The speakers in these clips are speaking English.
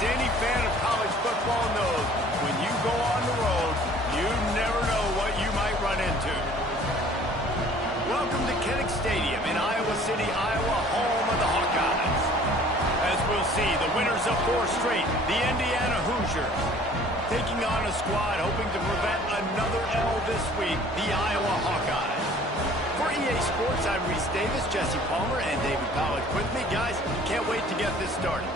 any fan of college football knows, when you go on the road, you never know what you might run into. Welcome to Kinnick Stadium in Iowa City, Iowa, home of the Hawkeyes. As we'll see, the winners of 4 straight, the Indiana Hoosiers, taking on a squad hoping to prevent another L this week, the Iowa Hawkeyes. For EA Sports, I'm Reese Davis, Jesse Palmer, and David Pollack with me. Guys, can't wait to get this started.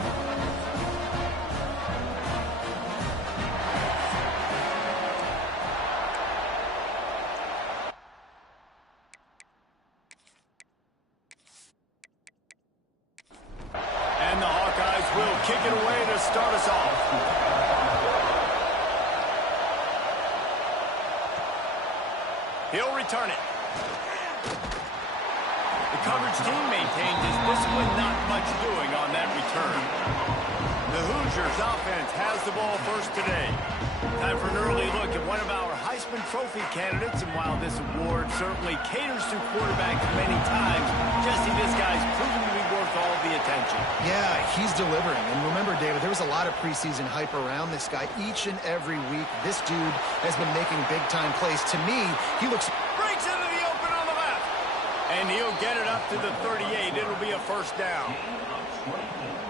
And the Hawkeyes will kick it away to start us off. He'll return it. The coverage team maintained his discipline, not much doing on that return. The Hoosiers offense has the ball first today. Time for an early look at one of our Heisman Trophy candidates, and while this award certainly caters to quarterbacks many times, Jesse, this guy's proven to be worth all the attention. Yeah, he's delivering. And remember, David, there was a lot of preseason hype around this guy each and every week. This dude has been making big-time plays. To me, he looks... Breaks into the open on the left. And he'll get it up to the 38. It'll be a first down.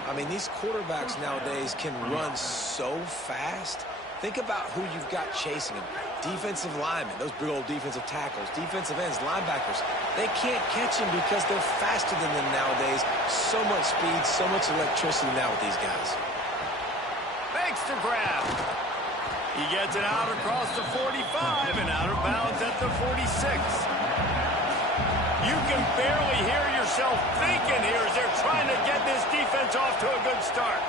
I mean, these quarterbacks nowadays can run so fast. Think about who you've got chasing them. Defensive linemen, those big old defensive tackles, defensive ends, linebackers. They can't catch him because they're faster than them nowadays. So much speed, so much electricity now with these guys. Thanks to grab. He gets it out across the 45 and out of bounds at the 46. You can barely hear yourself thinking here as they're trying to get this defense off to a good start.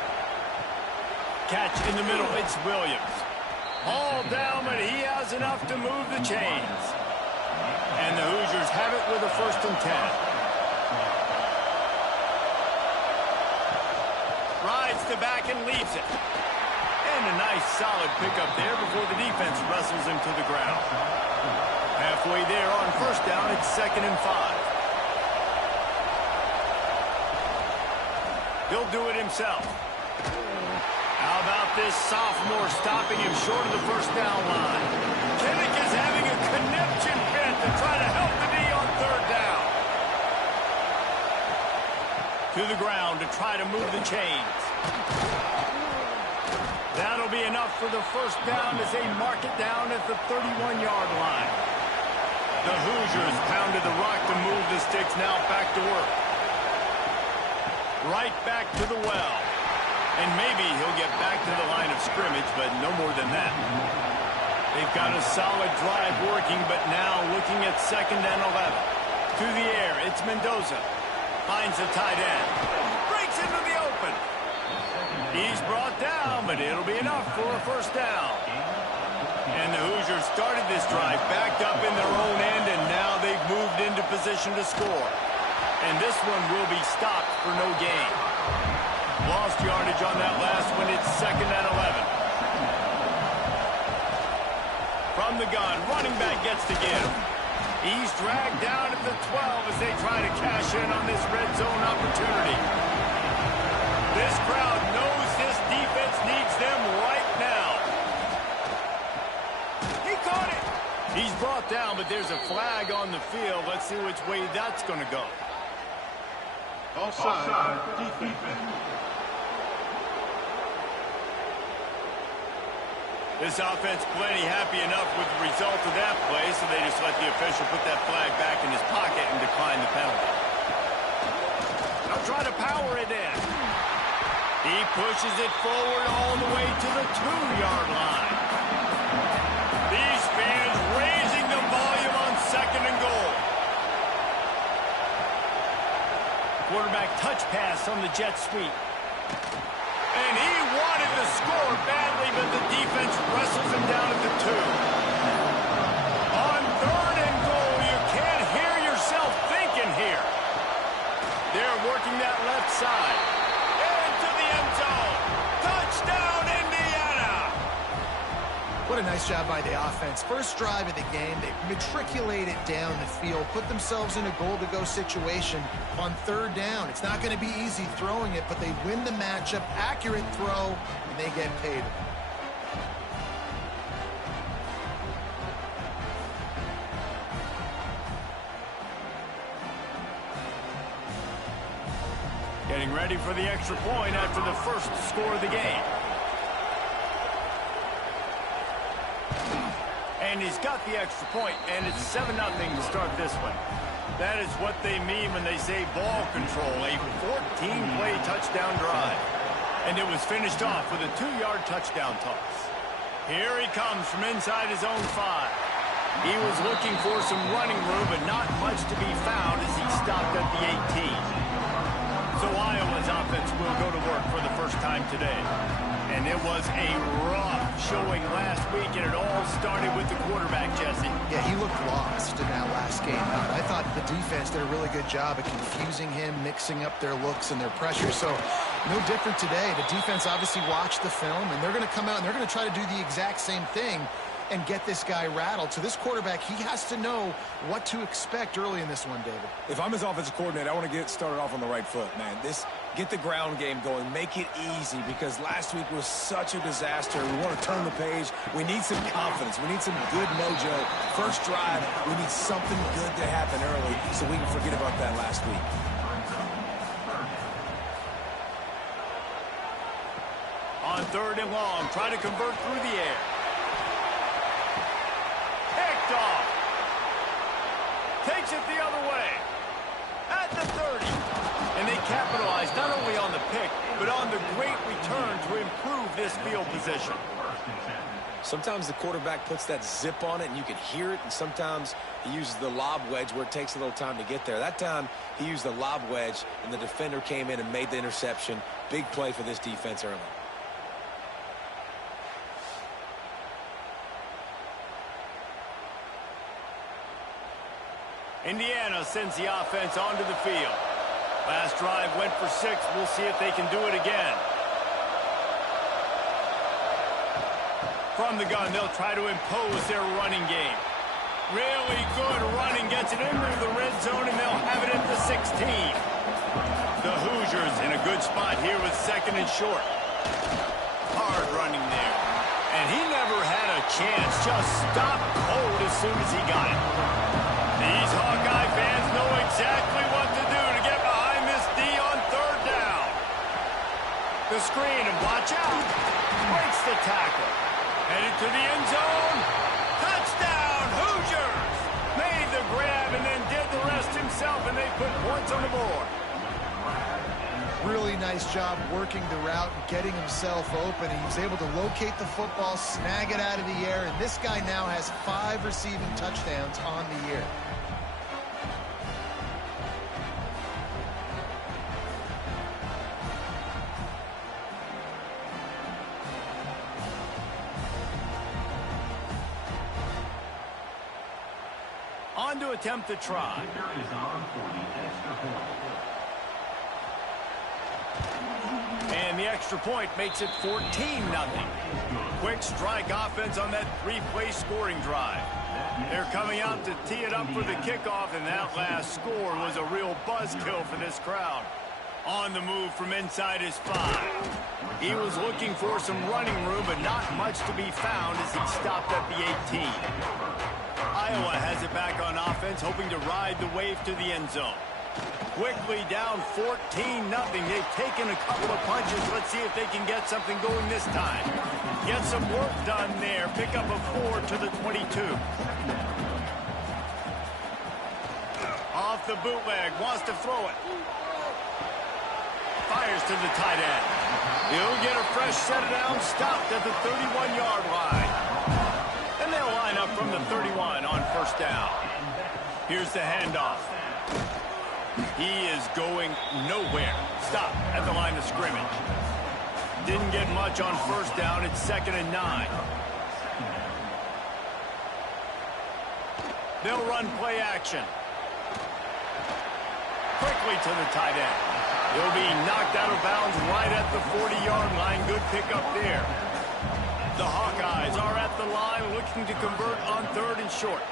Catch in the middle, it's Williams. All down, but he has enough to move the chains. And the Hoosiers have it with a 1st and 10. Rides to back and leaves it. And a nice solid pickup there before the defense wrestles him to the ground. Halfway there on 1st down, it's 2nd and 5. He'll do it himself. How about this sophomore stopping him short of the 1st down line? Kinnick is having a conniption fit to try to help the D on 3rd down. To the ground to try to move the chains. That'll be enough for the 1st down as they mark it down at the 31-yard line. The Hoosiers pounded the rock to move the sticks, now back to work. Right back to the well. And maybe he'll get back to the line of scrimmage, but no more than that. They've got a solid drive working, but now looking at 2nd and 11. To the air, it's Mendoza. Finds the tight end. Breaks into the open. He's brought down, but it'll be enough for a 1st down. And the Hoosiers started this drive backed up in their own end, and now they've moved into position to score. And this one will be stopped for no gain. Lost yardage on that last one. It's 2nd and 11. From the gun, running back gets to give. He's dragged down at the 12 as they try to cash in on this red zone opportunity. This crowd knows this defense needs them right now. He caught it. He's brought down, but there's a flag on the field. Let's see which way that's going to go. Offside, defense. This offense plenty happy enough with the result of that play, so they just let the official put that flag back in his pocket and decline the penalty. They'll try to power it in. He pushes it forward all the way to the 2-yard line. These fans raising the volume on 2nd and goal. Quarterback touch pass on the jet sweep. And he wanted to score badly, but the defense wrestles him down at the 2. On 3rd and goal, you can't hear yourself thinking here. They're working that left side. Into the end zone. Touchdown, Indiana! What a nice job by the offense. First drive of the game, they matriculate it down the field, put themselves in a goal-to-go situation on third down. It's not going to be easy throwing it, but they win the matchup, accurate throw, and they get paid. Getting ready for the extra point after the first score of the game. And he's got the extra point, and it's 7-0 to start this one. That is what they mean when they say ball control, a 14-play touchdown drive. And it was finished off with a 2-yard touchdown toss. Here he comes from inside his own 5. He was looking for some running room, but not much to be found as he stopped at the 18. So Iowa's offense will go to work for the first time today. And it was a rough showing last week, and it all started with the quarterback, Jesse. Yeah, he looked lost in that last game out. I thought the defense did a really good job of confusing him, mixing up their looks and their pressure. So no different today. The defense obviously watched the film, and they're going to come out and they're going to try to do the exact same thing and get this guy rattled. So this quarterback, he has to know what to expect early in this one, David. If I'm his offensive coordinator, I want to get started off on the right foot, man. Get the ground game going. Make it easy, because last week was such a disaster. We want to turn the page. We need some confidence. We need some good mojo. First drive, we need something good to happen early so we can forget about that last week. On 3rd and long, try to convert through the air. Picked off. Takes it the other way. At the 30. And they capitalized not only on the pick, but on the great return to improve this field position. Sometimes the quarterback puts that zip on it and you can hear it, and sometimes he uses the lob wedge where it takes a little time to get there. That time he used the lob wedge and the defender came in and made the interception. Big play for this defense early. Indiana sends the offense onto the field. Last drive went for 6. We'll see if they can do it again. From the gun, they'll try to impose their running game. Really good running, gets it into the red zone, and they'll have it at the 16. The Hoosiers in a good spot here with 2nd and short. Hard running there. And he never had a chance, just stopped cold as soon as he got it. These Hawkeye fans know exactly what to do to get behind this D on 3rd down. The screen, and watch out. Breaks the tackle. Headed to the end zone. Touchdown, Hoosiers! Made the grab and then did the rest himself, and they put points on the board. Really nice job working the route and getting himself open. He was able to locate the football, snag it out of the air, and this guy now has 5 receiving touchdowns on the year. On to attempt the try. And the extra point makes it 14-0. Quick strike offense on that 3-play scoring drive. They're coming out to tee it up for the kickoff, and that last score was a real buzzkill for this crowd. On the move from inside his 5. He was looking for some running room, but not much to be found as he stopped at the 18. Iowa has it back on offense, hoping to ride the wave to the end zone. Quickly down 14-0. They've taken a couple of punches. Let's see if they can get something going this time. Get some work done there. Pick up a 4 to the 22. Off the bootleg. Wants to throw it. Fires to the tight end. He'll get a fresh set it down. Stopped at the 31-yard line. And they'll line up from the 31 on 1st down. Here's the handoff. He is going nowhere. Stop at the line of scrimmage. Didn't get much on 1st down. It's 2nd and 9. They'll run play action. Quickly to the tight end. He'll be knocked out of bounds right at the 40-yard line. Good pickup there. The Hawkeyes are at the line looking to convert on 3rd and short.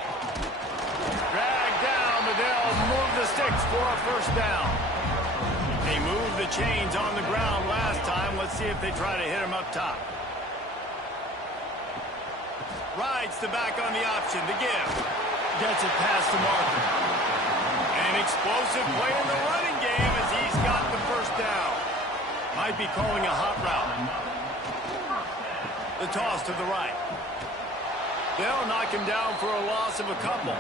Drag down, but they'll move the sticks for a first down. They moved the chains on the ground last time. Let's see if they try to hit him up top. Rides the back on the option. The give. Gets it past the marker. An explosive play in the running game as he's got the first down. Might be calling a hot route. The toss to the right. They'll knock him down for a loss of a couple.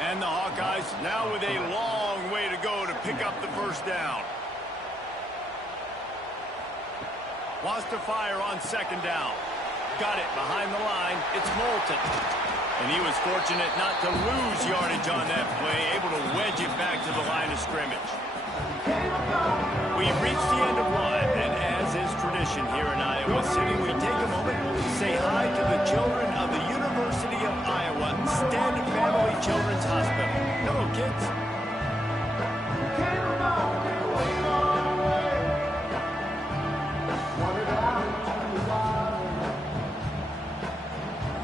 And the Hawkeyes now with a long way to go to pick up the first down. Wants to fire on 2nd down. Got it behind the line. It's Moulton. And he was fortunate not to lose yardage on that play, able to wedge it back to the line of scrimmage. We've reached the end of one, and as is tradition here in Iowa City, we take a moment to say hi to the children of the University of Iowa Stead Family Children's Hospital. Hello, kids.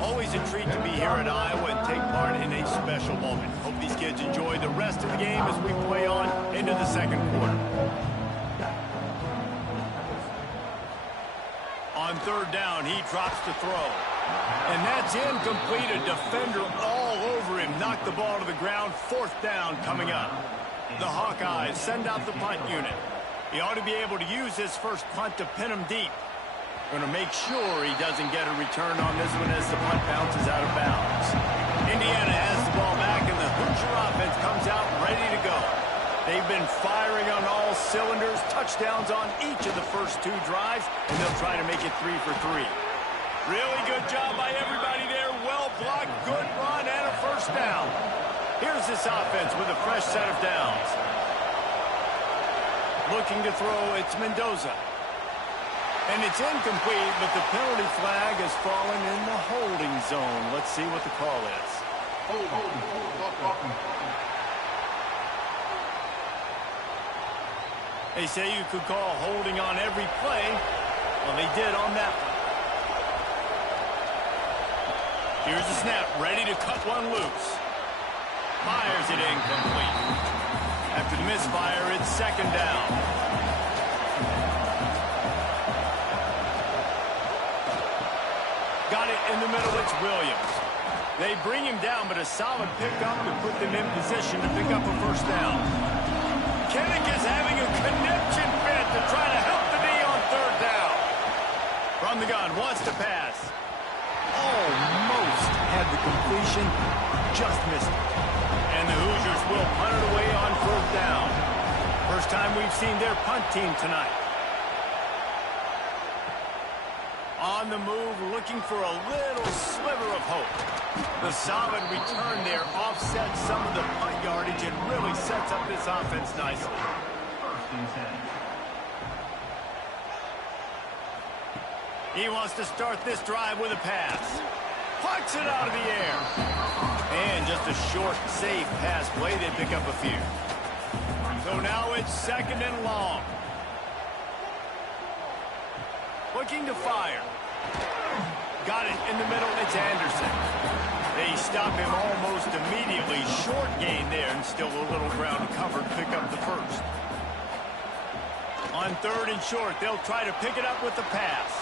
Always a treat to be here at Iowa and take part in a special moment. Hope these kids enjoy the rest of the game as we play on into the 2nd quarter. On 3rd down, he drops the throw. And that's incomplete. A defender all over him. Knocked the ball to the ground. 4th down coming up. The Hawkeyes send out the punt unit. He ought to be able to use his first punt to pin him deep. Going to make sure he doesn't get a return on this one as the punt bounces out of bounds. Indiana has the ball back, and the Hoosier offense comes out ready to go. They've been firing on all cylinders, touchdowns on each of the first 2 drives, and they'll try to make it 3 for 3. Really good job by everybody there. Well blocked, good run, and a first down. Here's this offense with a fresh set of downs. Looking to throw, it's Mendoza. And it's incomplete, but the penalty flag has fallen in the holding zone. Let's see what the call is. They say you could call holding on every play. Well, they did on that one. Here's the snap, ready to cut one loose. Fires it incomplete. After the misfire, it's 2nd down. Got it in the middle, it's Williams. They bring him down, but a solid pickup to put them in position to pick up a first down. Kinnick is having a conniption fit to try to help the knee on 3rd down. From the gun, wants to pass. Almost had the completion, just missed it. And the Hoosiers will punt it away on 4th down. First time we've seen their punt team tonight. On the move, looking for a little sliver of hope. The solid return there offsets some of the punt yardage and really sets up this offense nicely. He wants to start this drive with a pass. Pucks it out of the air. And just a short, safe pass play. They pick up a few. So now it's 2nd and long. Looking to fire. Got it in the middle. It's Anderson. They stop him almost immediately. Short gain there and still a little ground covered. Pick up the first. On 3rd and short, they'll try to pick it up with the pass.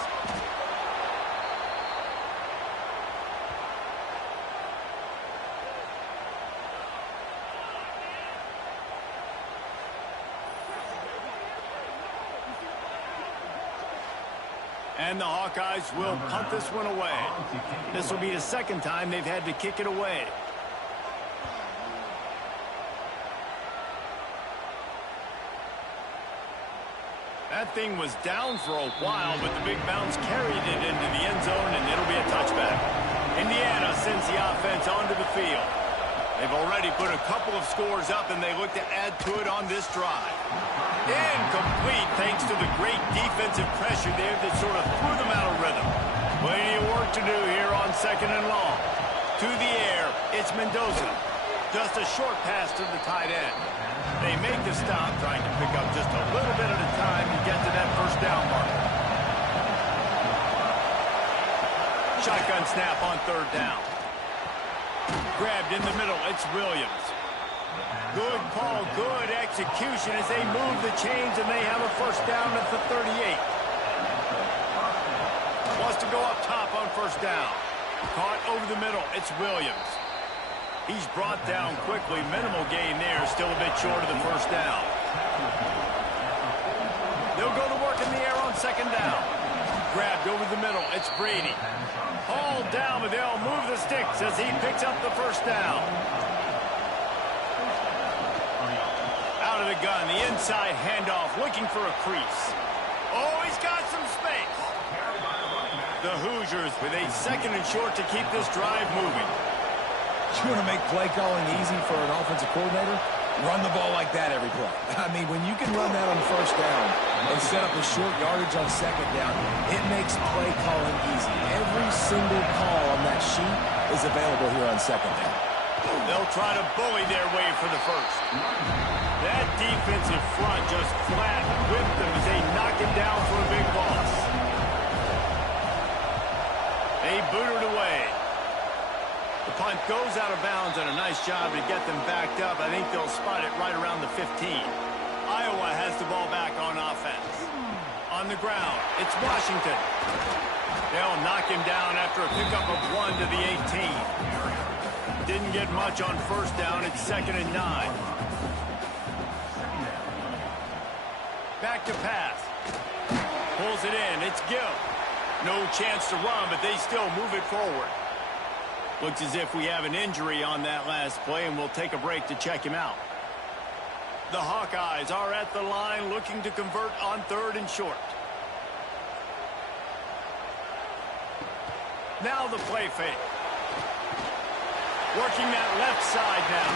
And the Hawkeyes will punt this one away. This will be the 2nd time they've had to kick it away. That thing was down for a while, but the big bounce carried it into the end zone, and it'll be a touchback. Indiana sends the offense onto the field. They've already put a couple of scores up, and they look to add to it on this drive. Incomplete thanks to the great defensive pressure there that sort of threw them out of rhythm. Plenty of work to do here on 2nd and long. To the air, it's Mendoza. Just a short pass to the tight end. They make the stop, trying to pick up just a little bit at a time to get to that first down mark. Shotgun snap on third down. Grabbed in the middle. It's Williams. Good call, good execution as they move the chains, and they have a first down at the 38. Wants to go up top on first down. Caught over the middle. It's Williams. He's brought down quickly. Minimal gain there. Still a bit short of the first down. They'll go to work in the air on second down. Grabbed over the middle. It's Brady. Hauled down, but they'll move the sticks as he picks up the first down. Out of the gun, the inside handoff, looking for a crease. Oh, he's got some space. The Hoosiers with a second and short to keep this drive moving. You want to make play calling easy for an offensive coordinator? Run the ball like that every play. I mean, when you can run that on first down and set up a short yardage on second down, it makes play calling easy. Every single call on that sheet is available here on second down. They'll try to bully their way for the first. That defensive front just flat whipped them as they knock him down for a big loss. They boot it away. The punt goes out of bounds, and a nice job to get them backed up. I think they'll spot it right around the 15. Iowa has the ball back on offense. On the ground, it's Washington. They'll knock him down after a pickup of 1 to the 18. Didn't get much on first down. It's 2nd and 9. Back to pass. Pulls it in. It's Gill. No chance to run, but they still move it forward. Looks as if we have an injury on that last play, and we'll take a break to check him out. The Hawkeyes are at the line looking to convert on 3rd and short. Now the play fake. Working that left side now.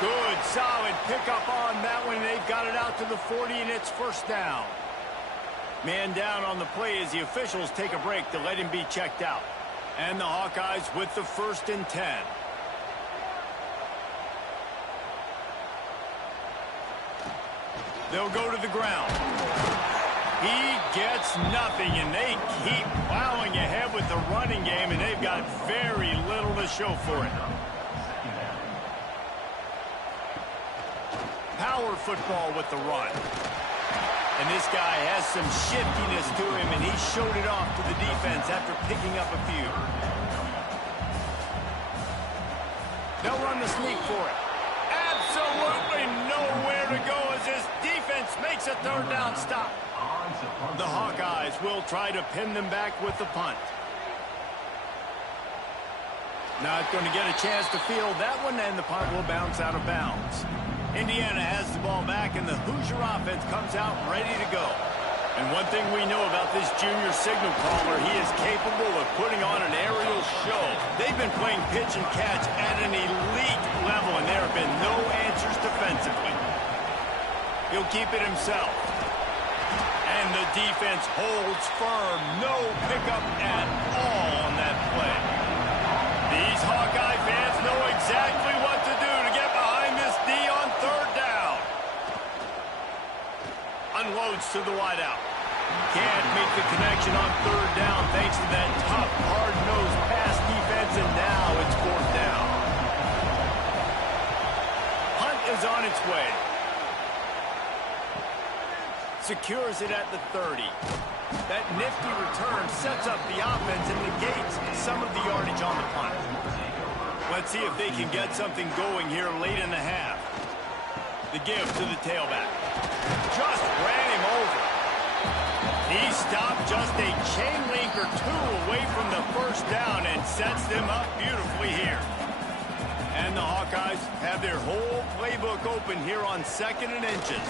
Good, solid pickup on that one. They've got it out to the 40, and it's first down. Man down on the play as the officials take a break to let him be checked out. And the Hawkeyes with the 1st and 10. They'll go to the ground. He gets nothing, and they keep plowing ahead with the running game, and they've got very little to show for it. Power football with the run. And this guy has some shiftiness to him, and he showed it off to the defense after picking up a few. They'll run the sneak for it. Absolutely nowhere to go as this defense makes a 3rd down stop. The Hawkeyes will try to pin them back with the punt. Not going to get a chance to field that one, and the punt will bounce out of bounds. Indiana has the ball back, and the Hoosier offense comes out ready to go. And one thing we know about this junior signal caller, he is capable of putting on an aerial show. They've been playing pitch and catch at an elite level, and there have been no answers defensively. He'll keep it himself. And the defense holds firm. No pickup at all on that play. These Hawkeye fans know exactly what to do to get behind this D on 3rd down. Unloads to the wideout. Can't make the connection on 3rd down thanks to that tough, hard-nosed pass defense, and now it's 4th down. Hunt is on its way. Secures it at the 30. That nifty return sets up the offense and negates some of the yardage on the punt. Let's see if they can get something going here late in the half. The give to the tailback. Just ran him over. He stopped just a chain link or 2 away from the first down and sets them up beautifully here. And the Hawkeyes have their whole playbook open here on 2nd and inches.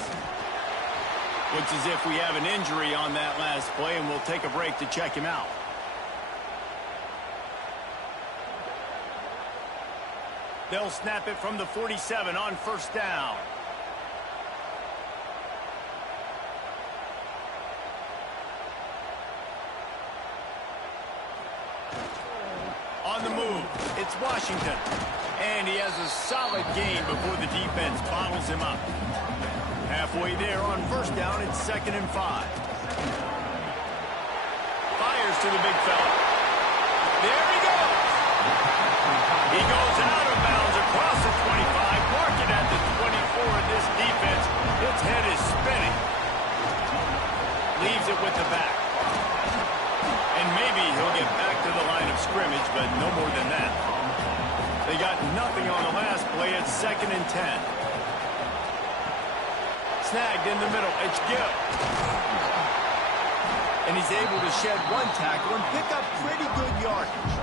Looks as if we have an injury on that last play, and we'll take a break to check him out. They'll snap it from the 47 on first down. On the move, it's Washington. And he has a solid gain before the defense bottles him up. Halfway there on first down, it's 2nd and 5. Fires to the big fella. There he goes. He goes out of bounds across the 25, marking at the 24 in this defense. Its head is spinning. Leaves it with the back. And maybe he'll get back to the line of scrimmage, but no more than that. They got nothing on the last play. It's 2nd and 10. Snagged in the middle. It's Gill. And he's able to shed one tackle and pick up pretty good yardage.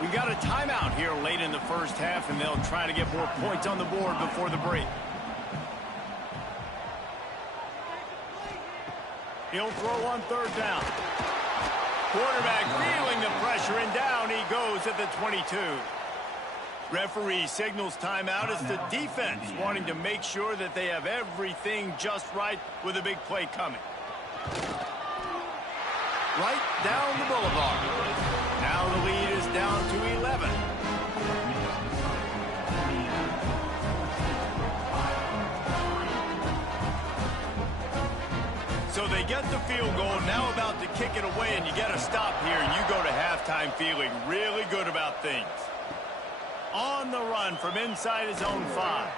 We got a timeout here late in the first half, and they'll try to get more points on the board before the break. He'll throw on 3rd down. Quarterback feeling the pressure, and down he goes at the 22. Referee signals timeout. It's the defense wanting to make sure that they have everything just right with a big play coming. Right down the boulevard. Now the lead is down to 11. So they get the field goal, now about to kick it away, and you get a stop here, and you go to halftime feeling really good about things. On the run from inside his own 5.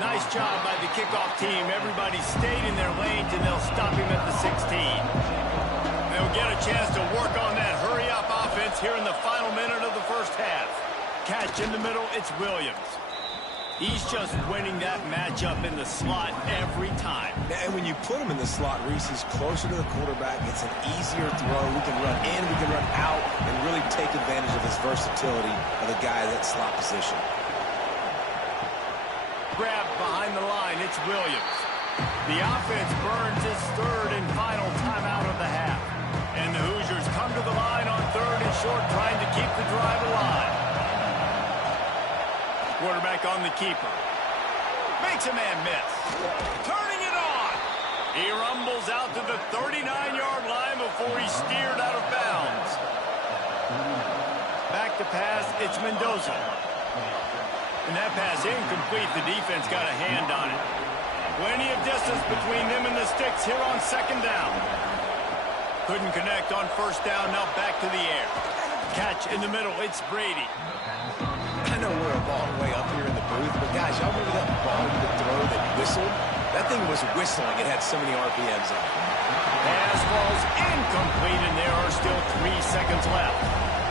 Nice job by the kickoff team. Everybody stayed in their lanes, and they'll stop him at the 16. They'll get a chance to work on that hurry-up offense here in the final minute of the first half. Catch in the middle, it's Williams. He's just winning that matchup in the slot every time. And when you put him in the slot, Reese, he's closer to the quarterback. It's an easier throw. We can run in, we can run out, and really take advantage of his versatility of the guy at that slot position. Grab behind the line, it's Williams. The offense burns its 3rd and final timeout of the half. And the Hoosiers come to the line on 3rd and short, trying to keep the drive alive. Quarterback on the keeper. Makes a man miss. Turning it on. He rumbles out to the 39-yard line before he's steered out of bounds. Back to pass, it's Mendoza. And that pass incomplete. The defense got a hand on it. Plenty of distance between them and the sticks here on 2nd down. Couldn't connect on 1st down. Now back to the air. Catch in the middle. It's Brady. I know we're a long way up here in the booth, but guys, y'all remember that ball you could throw that whistled? That thing was whistling. It had so many RPMs on it. Pass falls incomplete, and there are still 3 seconds left.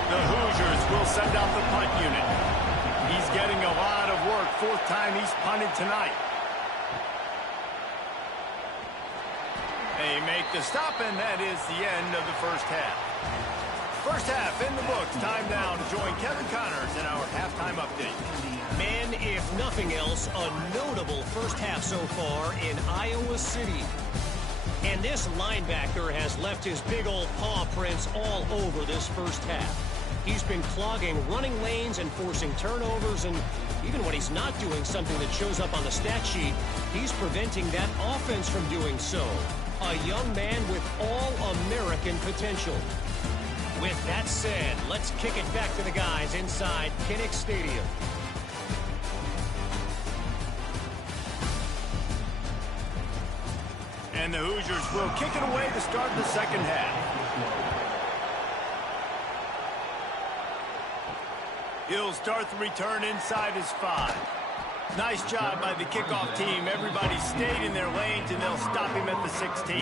The Hoosiers will send out the punt unit. He's getting a lot of work. 4th time he's punted tonight. They make the stop, and that is the end of the first half. First half in the books. Time now to join Kevin Connors in our halftime update. Man, if nothing else, a notable first half so far in Iowa City. And this linebacker has left his big old paw prints all over this first half. He's been clogging running lanes and forcing turnovers, and even when he's not doing something that shows up on the stat sheet, he's preventing that offense from doing so. A young man with all-American potential. With that said, let's kick it back to the guys inside Kinnick Stadium. And the Hoosiers will kick it away to start the second half. He'll start the return inside his 5. Nice job by the kickoff team. Everybody stayed in their lanes, and they'll stop him at the 16.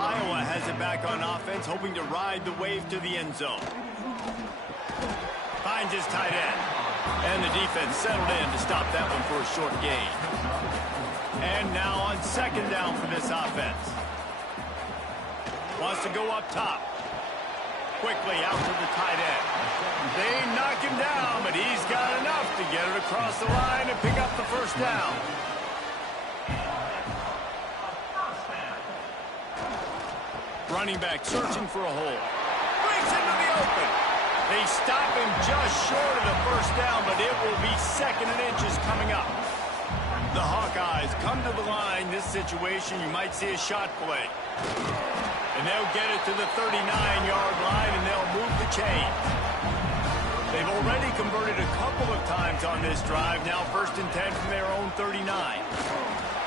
Iowa has it back on offense, hoping to ride the wave to the end zone. Finds his tight end. And the defense settled in to stop that one for a short gain. And now on 2nd down for this offense. Wants to go up top. Quickly out to the tight end. They knock him down, but he's got enough to get it across the line and pick up the 1st down. Running back searching for a hole. Breaks into the open. They stop him just short of the 1st down, but it will be 2nd and inches coming up. The Hawkeyes come to the line. This situation, you might see a shot play. And they'll get it to the 39-yard line, and they'll move the chain. They've already converted a couple of times on this drive. Now 1st and 10 from their own 39.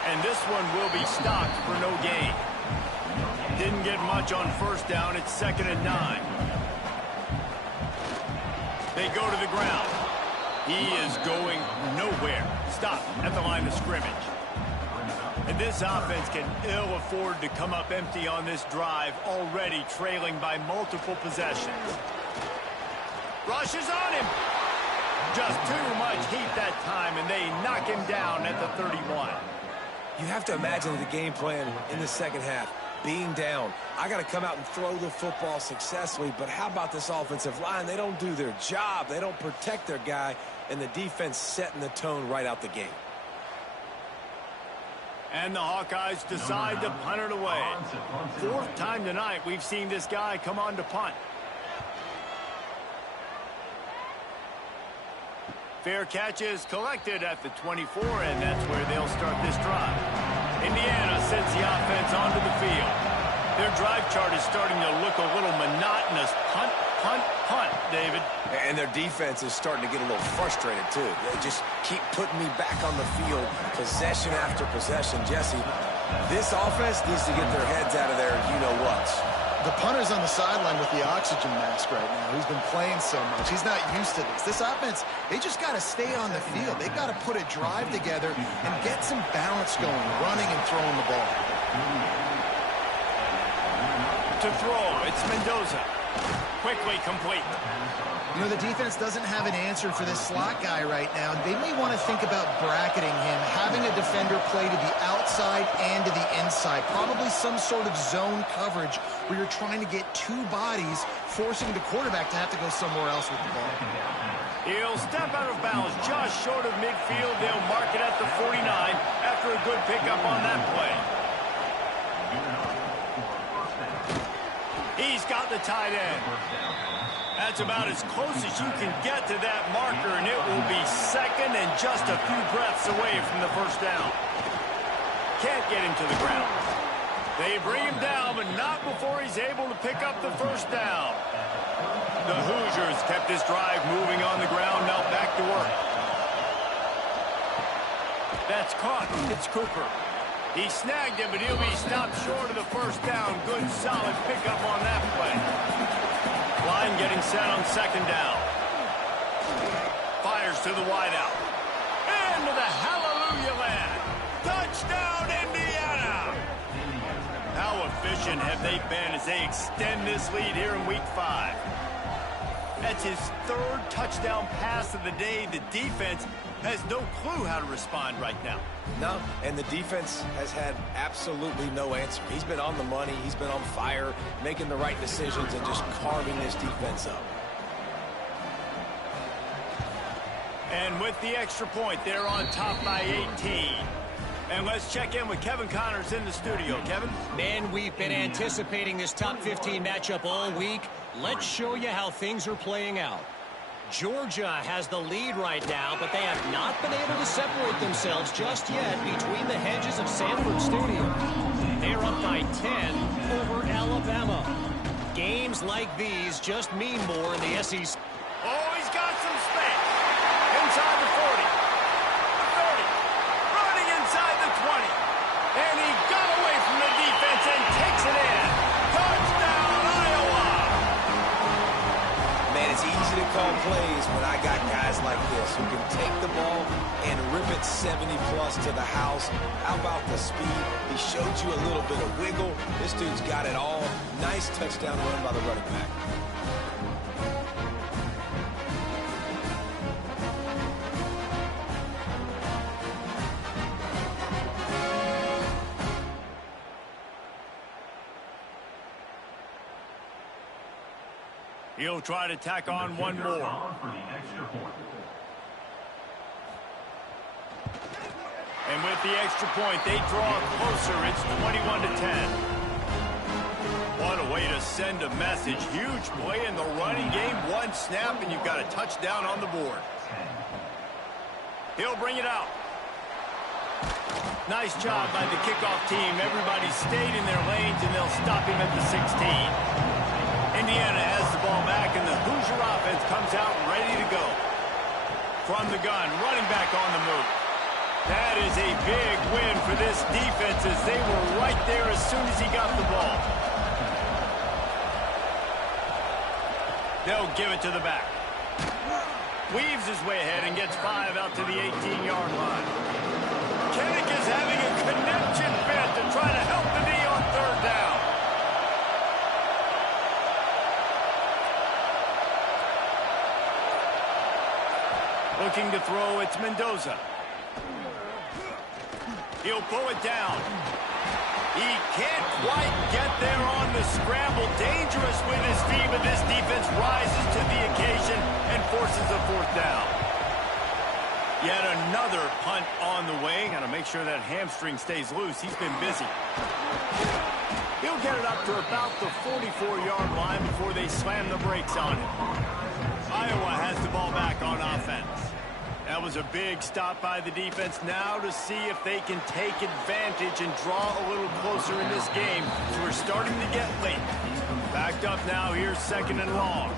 And this one will be stopped for no gain. Didn't get much on 1st down. It's 2nd and 9. They go to the ground. He is going nowhere. Stop at the line of scrimmage. And this offense can ill afford to come up empty on this drive, already trailing by multiple possessions. Rushes on him. Just too much heat that time, and they knock him down at the 31. You have to imagine the game plan in the second half. Being down, I got to come out and throw the football successfully, but how about this offensive line? They don't do their job. They don't protect their guy, and the defense setting the tone right out the gate. And the Hawkeyes decide to punt it away. Fourth time tonight we've seen this guy come on to punt. Fair catch is collected at the 24, and that's where they'll start this drive. Indiana sends the offense onto the field. Their drive chart is starting to look a little monotonous. Punt, punt, punt, David. And their defense is starting to get a little frustrated, too. They just keep putting me back on the field, possession after possession. Jesse, this offense needs to get their heads out of their you-know-whats. The punter's on the sideline with the oxygen mask right now. He's been playing so much. He's not used to this. This offense, they just got to stay on the field. They've got to put a drive together and get some balance going, running and throwing the ball. To throw, it's Mendoza. Quickly complete. You know, the defense doesn't have an answer for this slot guy right now. They may want to think about bracketing him, having a defender play to the outside and to the inside. Probably some sort of zone coverage where you're trying to get two bodies, forcing the quarterback to have to go somewhere else with the ball. He'll step out of bounds just short of midfield. They'll mark it at the 49 after a good pickup on that play. He's got the tight end. That's about as close as you can get to that marker, and it will be second and just a few breaths away from the first down. Can't get him to the ground. They bring him down, but not before he's able to pick up the first down. The Hoosiers kept this drive moving on the ground, now back to work. That's caught. It's Cooper. He snagged him, but he'll be stopped short of the first down. Good, solid pickup on that play. Line getting set on second down. Fires to the wideout. Into the hallelujah land. Touchdown, Indiana! How efficient have they been as they extend this lead here in Week 5? That's his third touchdown pass of the day. The defense has no clue how to respond right now. No, and the defense has had absolutely no answer. He's been on the money. He's been on fire, making the right decisions and just carving this defense up. And with the extra point, they're on top by 18. And let's check in with Kevin Connors in the studio. Kevin? Man, we've been anticipating this top 15 matchup all week. Let's show you how things are playing out. Georgia has the lead right now, but they have not been able to separate themselves just yet between the hedges of Sanford Stadium. They're up by 10 over Alabama. Games like these just mean more in the SEC. Oh, he's got some space. Inside the 40. The 30. Running inside the 20. And he got away from the defense and takes it in. Touchdown, Iowa! Man, it's easy to call plays when I got guys like this who can take the ball and rip it 70-plus to the house. How about the speed? He showed you a little bit of wiggle. This dude's got it all. Nice touchdown run by the running back. He'll try to tack on one more. And with the extra point, they draw closer. It's 21-10. What a way to send a message. Huge play in the running game. One snap, and you've got a touchdown on the board. He'll bring it out. Nice job by the kickoff team. Everybody stayed in their lanes, and they'll stop him at the 16. Indiana has the ball back, and the Hoosier offense comes out ready to go. From the gun, running back on the move. That is a big win for this defense as they were right there as soon as he got the ball. They'll give it to the back. Weaves his way ahead and gets 5 out to the 18-yard line. Kennick is having a connection fit to try to help the knee on 3rd down. Looking to throw, it's Mendoza. He'll pull it down. He can't quite get there on the scramble. Dangerous with his feet, but this defense rises to the occasion and forces a 4th down. Yet another punt on the way. Got to make sure that hamstring stays loose. He's been busy. He'll get it up to about the 44-yard line before they slam the brakes on him. Iowa has the ball back on offense. That was a big stop by the defense. Now to see if they can take advantage and draw a little closer in this game. So we're starting to get late. Backed up now. Here's 2nd and long.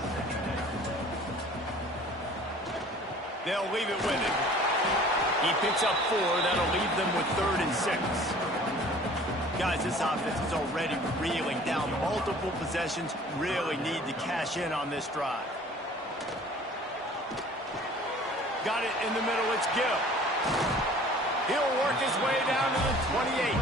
They'll leave it with him. He picks up 4. That'll leave them with 3rd and 6. Guys, this offense is already reeling down. Multiple possessions, really need to cash in on this drive. Got it in the middle, it's Gill. He'll work his way down to the 28.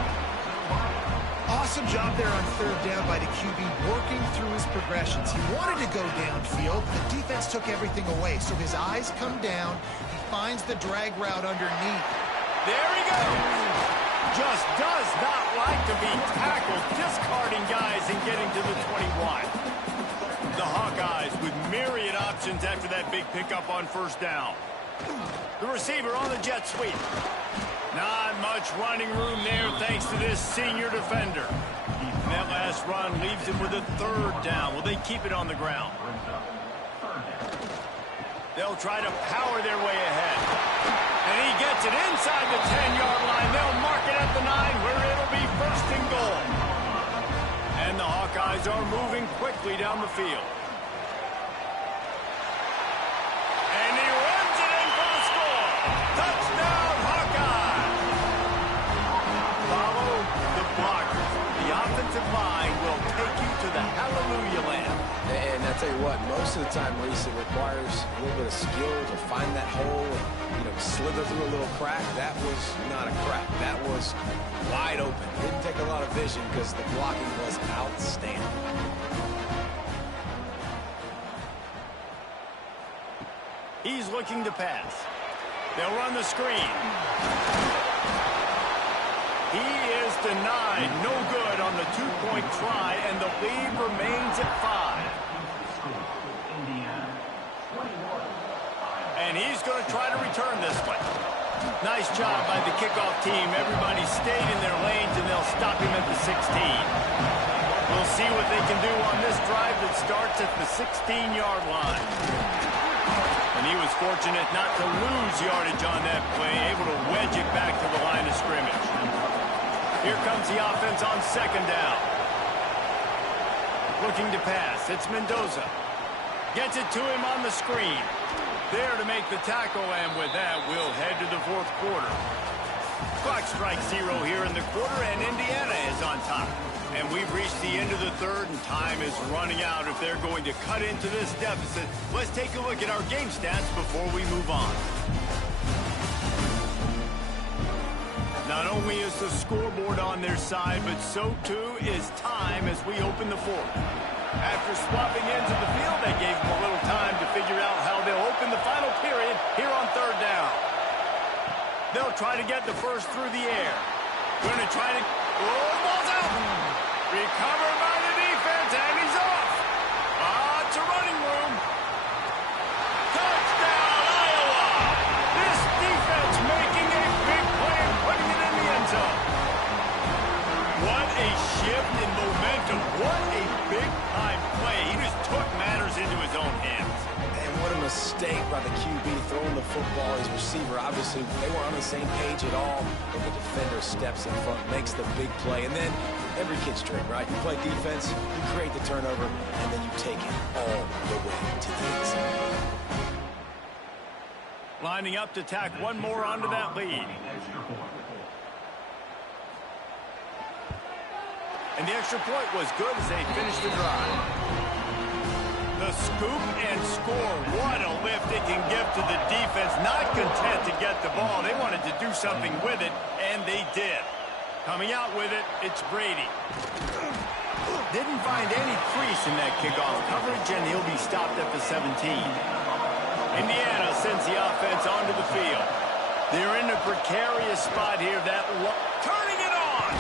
Awesome job there on 3rd down by the QB, working through his progressions. He wanted to go downfield. The defense took everything away, so his eyes come down. He finds the drag route underneath. There he goes. Just does not like to be tackled, discarding guys and getting to the 21. The Hawkeyes with myriad options after that big pickup on 1st down. The receiver on the jet sweep. Not much running room there thanks to this senior defender. And that last run leaves him with a 3rd down. Will they keep it on the ground? They'll try to power their way ahead. And he gets it inside the 10-yard line. They'll mark it at the 9 where it'll be 1st and goal. And the Hawkeyes are moving quickly down the field. Touchdown, Hawkeye! Follow the blockers. The offensive line will take you to the hallelujah land. And I tell you what, most of the time, Reese, it requires a little bit of skill to find that hole and, slither through a little crack. That was not a crack. That was wide open. Didn't take a lot of vision because the blocking was outstanding. He's looking to pass. They'll run the screen. He is denied. No good on the 2-point try, and the lead remains at 5. And he's going to try to return this one. Nice job by the kickoff team. Everybody stayed in their lanes, and they'll stop him at the 16. We'll see what they can do on this drive that starts at the 16-yard line. And he was fortunate not to lose yardage on that play, able to wedge it back to the line of scrimmage. Here comes the offense on 2nd down. Looking to pass, it's Mendoza. Gets it to him on the screen. There to make the tackle, and with that, we'll head to the 4th quarter. Clock strikes 0 here in the quarter, and Indiana is on top. And we've reached the end of the 3rd, and time is running out if they're going to cut into this deficit. Let's take a look at our game stats before we move on. Not only is the scoreboard on their side, but so too is time as we open the 4th. After swapping ends of the field, that gave them a little time to figure out how they'll open the final period here on 3rd down. They'll try to get the first through the air. Going to try to... Oh, ball's out! Recovered by the defense, and he's off. Lots of running room. Touchdown, Iowa! This defense making a big play and putting it in the end zone. What a shift in momentum. What a big-time play. He just took matters into his own hands. And what a mistake by the QB throwing the football. His receiver, obviously, they weren't on the same page at all. But the defender steps in front, makes the big play. And then every kid's dream, right? You play defense, you create the turnover, and then you take it all the way to the end zone. Lining up to tack one more onto that lead. And the extra point was good as they finished the drive. The scoop and score. What a lift it can give to the defense. Not content to get the ball. They wanted to do something with it, and they did. Coming out with it, it's Brady. Didn't find any crease in that kickoff coverage, and he'll be stopped at the 17. Indiana sends the offense onto the field. They're in a precarious spot here. Turning it on!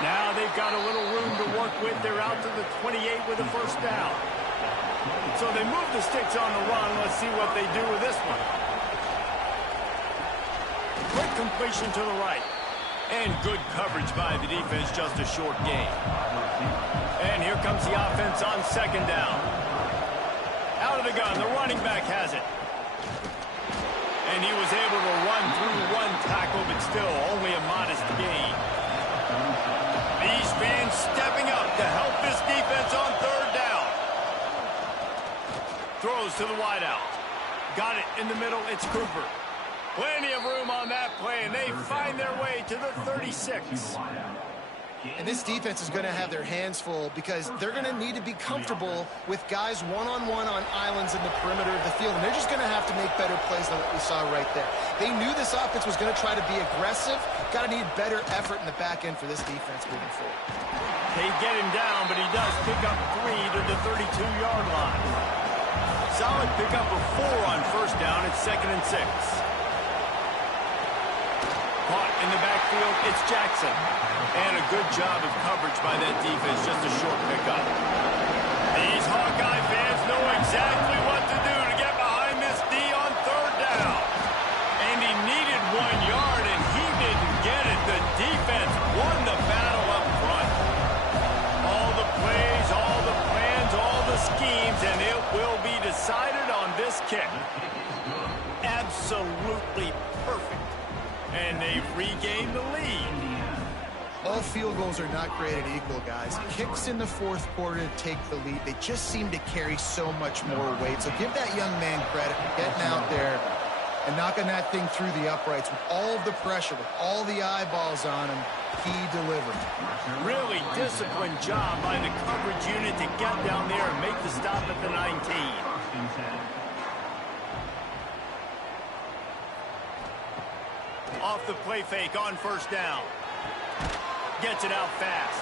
Now they've got a little room to work with. They're out to the 28 with a first down. So they move the sticks on the run. Let's see what they do with this one. Quick completion to the right. And good coverage by the defense, just a short gain. And here comes the offense on second down. Out of the gun, the running back has it. And he was able to run through one tackle, but still only a modest gain. These fans stepping up to help this defense on third down. Throws to the wideout. Got it in the middle, it's Cooper. Plenty of room on that play, and they find their way to the 36. And this defense is going to have their hands full because they're going to need to be comfortable with guys one-on-one on islands in the perimeter of the field, and they're just going to have to make better plays than what we saw right there. They knew this offense was going to try to be aggressive. Got to need better effort in the back end for this defense moving forward. They get him down, but he does pick up 3 to the 32-yard line. Solid pickup of 4 on first down. It's 2nd and 6. Caught in the backfield, it's Jackson. And a good job of coverage by that defense, just a short pickup. These Hawkeye fans know exactly what to do to get behind this D on third down. And he needed 1 yard, and he didn't get it. The defense won the battle up front. All the plays, all the plans, all the schemes, and it will be decided on this kick. Absolutely perfect. And they've regained the lead. All field goals are not created equal, guys. Kicks in the fourth quarter to take the lead. They just seem to carry so much more weight. So give that young man credit for getting out there and knocking that thing through the uprights with all of the pressure, with all the eyeballs on him. He delivered. Really disciplined job by the coverage unit to get down there and make the stop at the 19. Off the play fake on first down. Gets it out fast.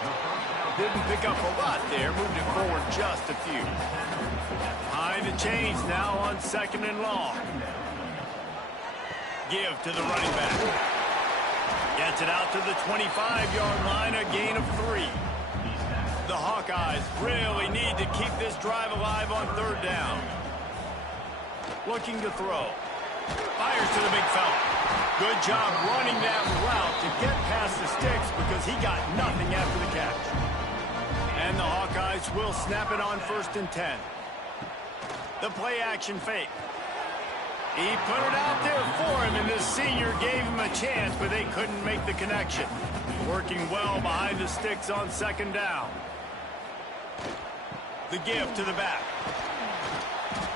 Didn't pick up a lot there. Moved it forward just a few. Behind the chains now on 2nd and long. Give to the running back. Gets it out to the 25-yard line. A gain of 3. The Hawkeyes really need to keep this drive alive on third down. Looking to throw. Fires to the big fella. Good job running that route to get past the sticks because he got nothing after the catch. And the Hawkeyes will snap it on 1st and 10. The play action fake. He put it out there for him, and the senior gave him a chance, but they couldn't make the connection. Working well behind the sticks on 2nd down. The give to the back.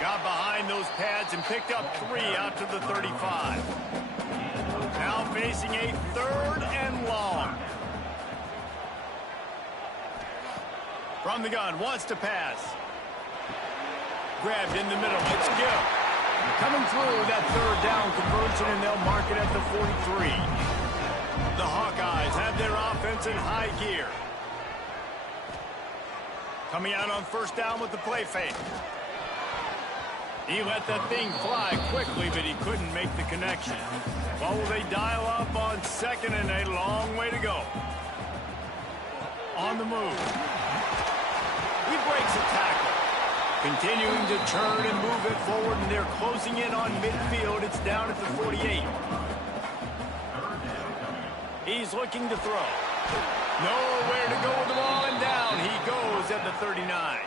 Got behind those pads and picked up 3 out to the 35. Now facing a 3rd and long. From the gun, wants to pass. Grabbed in the middle, it's Gill. Coming through that 3rd down conversion, and they'll mark it at the 43. The Hawkeyes have their offense in high gear. Coming out on 1st down with the play fake. He let that thing fly quickly, but he couldn't make the connection. Well, will they dial up on 2nd and a long way to go? On the move. He breaks a tackle. Continuing to turn and move it forward, and they're closing in on midfield. It's down at the 48. He's looking to throw. Nowhere to go with the ball, and down he goes at the 39.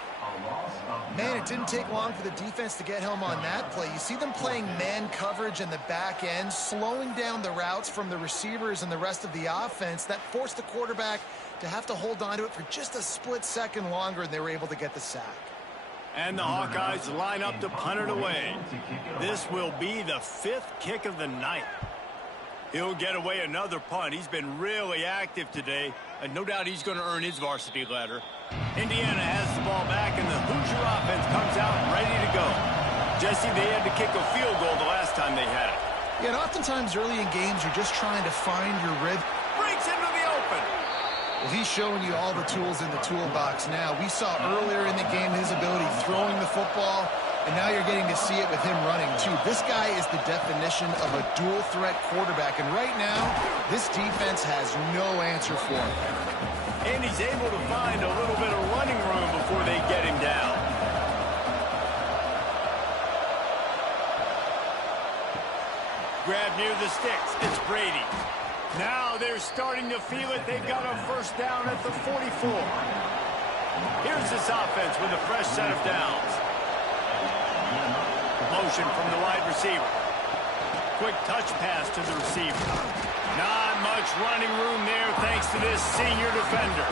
Man, it didn't take long for the defense to get home on that play. You see them playing man coverage in the back end, slowing down the routes from the receivers and the rest of the offense. That forced the quarterback to have to hold on to it for just a split second longer, and they were able to get the sack. And the Hawkeyes line up to punt it away. This will be the 5th kick of the night. He'll get away another punt. He's been really active today, and no doubt he's going to earn his varsity letter. Indiana has the ball back, and the Hoosier offense comes out ready to go. Jesse, they had to kick a field goal the last time they had it. Yeah, and oftentimes early in games, you're just trying to find your rhythm. Breaks into the open. Well, he's showing you all the tools in the toolbox now. We saw earlier in the game his ability throwing the football, and now you're getting to see it with him running, too. This guy is the definition of a dual-threat quarterback, and right now, this defense has no answer for him. And he's able to find a little bit of running room before they get him down. Grab near the sticks. It's Brady. Now they're starting to feel it. They've got a first down at the 44. Here's this offense with a fresh set of downs. Motion from the wide receiver. Quick touch pass to the receiver. Not much running room there thanks to this senior defender.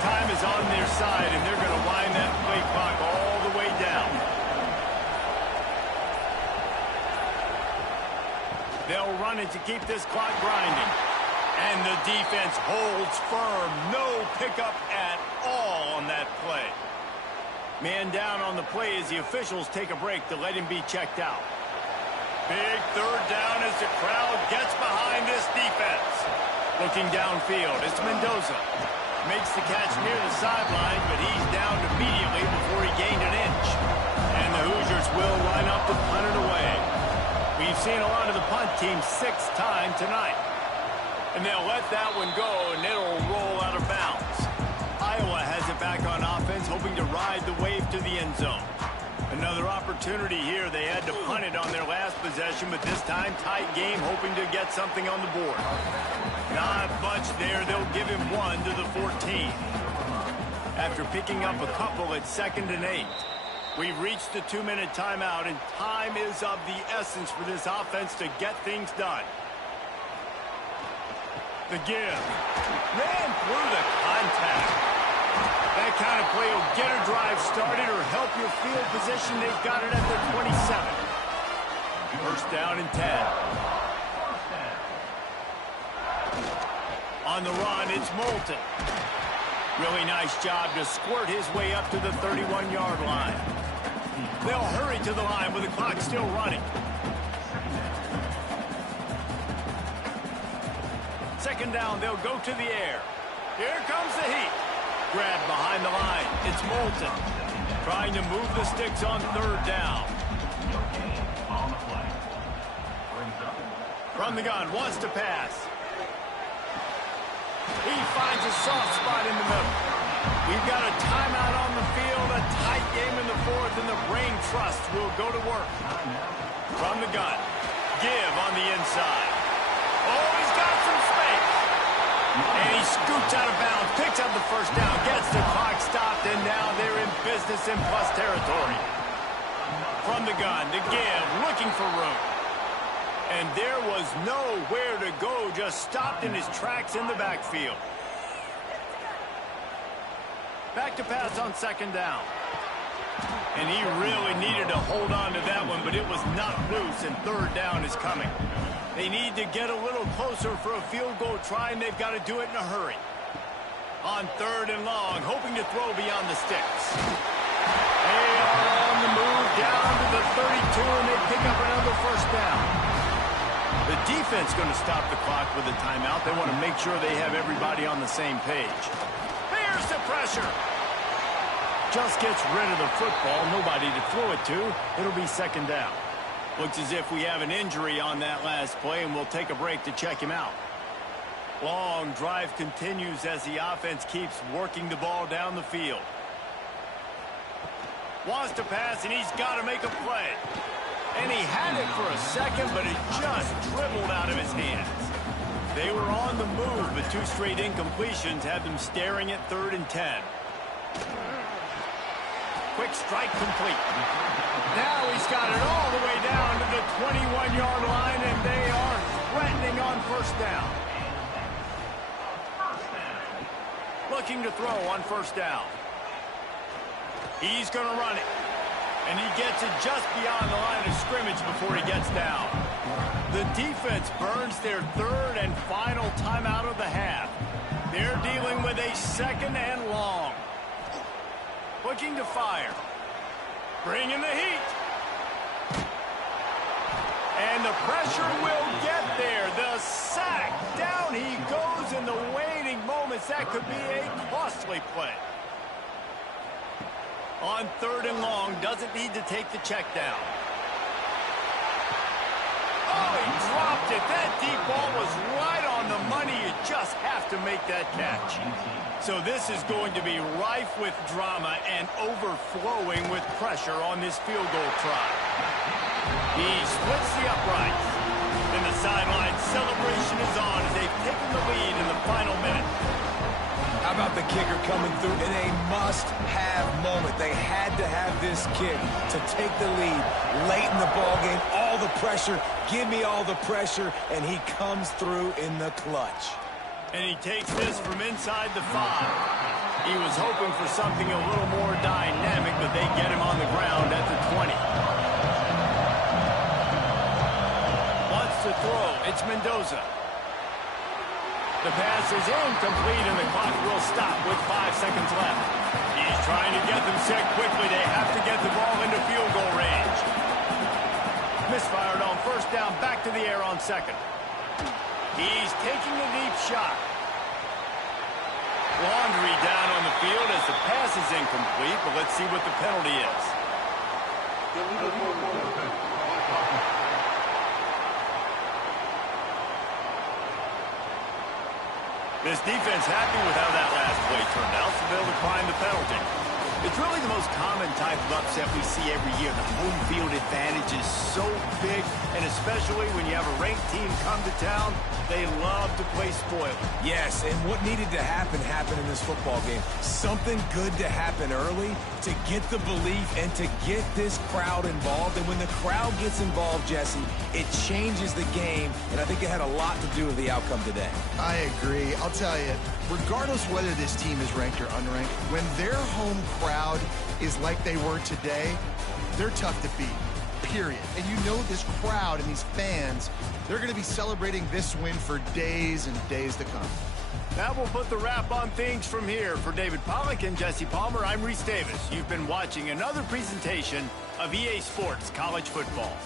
Time is on their side, and they're going to wind that play clock all the way down. They'll run it to keep this clock grinding. And the defense holds firm. No pickup at all on that play. Man down on the play as the officials take a break to let him be checked out. Big third down as the crowd gets behind this defense. Looking downfield, it's Mendoza. Makes the catch near the sideline, but he's down immediately before he gained an inch. And the Hoosiers will line up to punt it away. We've seen a lot of the punt team 6 times tonight. And they'll let that one go, and it'll roll out of bounds. Iowa has it back on offense, hoping to ride the wave to the end zone. Another opportunity here. They had to punt it on their last possession, but this time tight game, hoping to get something on the board. Not much there. They'll give him 1 to the 14. After picking up a couple at 2nd and 8. We've reached the 2-minute timeout, and time is of the essence for this offense to get things done. The give. Ran through the contact. That kind of play will get a drive started or help your field position. They've got it at the 27. First down and 10. On the run, it's Moulton. Really nice job to squirt his way up to the 31-yard line. They'll hurry to the line with the clock still running. Second down, they'll go to the air. Here comes the heat. Grab behind the line. It's Moulton. Trying to move the sticks on 3rd down. From the gun, wants to pass. He finds a soft spot in the middle. We've got a timeout on the field, a tight game in the 4th, and the brain trust will go to work. From the gun, give on the inside. Oh, he's got some space. And he scoots out of bounds, picks up the first down, gets the clock stopped, and now they're in business in plus territory. From the gun, to give, looking for room. And there was nowhere to go, just stopped in his tracks in the backfield. Back to pass on 2nd down. And he really needed to hold on to that one, but it was not loose, and 3rd down is coming. They need to get a little closer for a field goal try, and they've got to do it in a hurry. On 3rd and long, hoping to throw beyond the sticks. They are on the move down to the 32, and they pick up another first down. The defense going to stop the clock with a timeout. They want to make sure they have everybody on the same page. Here's the pressure. Just gets rid of the football. Nobody to throw it to. It'll be 2nd down. Looks as if we have an injury on that last play, and we'll take a break to check him out. Long drive continues as the offense keeps working the ball down the field. Wants to pass, and he's got to make a play. And he had it for a second, but it just dribbled out of his hands. They were on the move, but 2 straight incompletions had them staring at 3rd and 10. Quick strike complete. Now he's got it all the way down to the 21-yard line, and they are threatening on 1st down. Looking to throw on 1st down. He's going to run it. And he gets it just beyond the line of scrimmage before he gets down. The defense burns their 3rd and final timeout of the half. They're dealing with a 2nd and long. Looking to fire. Bringing the heat. And the pressure will get there. The sack. Down he goes in the waiting moments. That could be a costly play. On 3rd and long, doesn't need to take the check down. Oh, he dropped it. That deep ball was right on the money. You just have to make that catch. So this is going to be rife with drama and overflowing with pressure on this field goal try. He splits the uprights. And the sideline celebration is on as they've taken the lead in the final minute. How about the kicker coming through in a must-have moment? They had to have this kick to take the lead late in the ballgame. All the pressure, give me all the pressure, and he comes through in the clutch. And he takes this from inside the 5. He was hoping for something a little more dynamic, but they get him on the ground at the 20. Wants to throw. It's Mendoza. The pass is incomplete, and the clock will stop with 5 seconds left. He's trying to get them set quickly. They have to get the ball into field goal range. Misfired on 1st down, back to the air on 2nd. He's taking a deep shot. Laundry down on the field as the pass is incomplete, but let's see what the penalty is. This defense happy with how that last play turned out, so they'll decline the penalty. It's really the most common type of upset we see every year. The home field advantage is so big, and especially when you have a ranked team come to town, they love to play spoiler. Yes, and what needed to happen happened in this football game. Something good to happen early to get the belief and to get this crowd involved. And when the crowd gets involved, Jesse, it changes the game, and I think it had a lot to do with the outcome today. I agree. I'll tell you, regardless whether this team is ranked or unranked, when their home crowd is like they were today, they're tough to beat, period. And you know this crowd and these fans, they're going to be celebrating this win for days and days to come. That will put the wrap on things from here. For David Pollack and Jesse Palmer, I'm Reese Davis. You've been watching another presentation of EA Sports College Football.